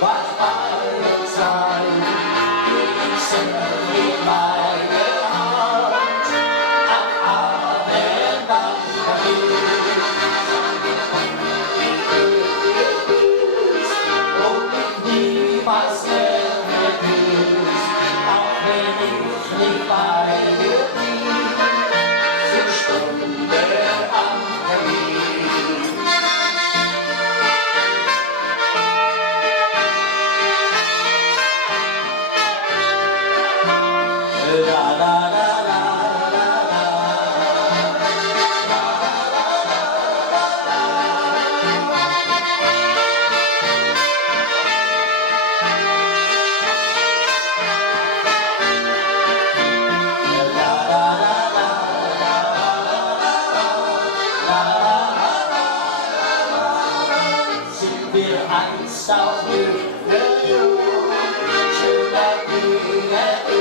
but by your side, you set me by the heart, and I've done for you. Myself refuse, auch wenn ich nicht bei dir bin, zur Stunde am Kamin. La la la la la la, wir eins auf Höhe, schöner Dinge.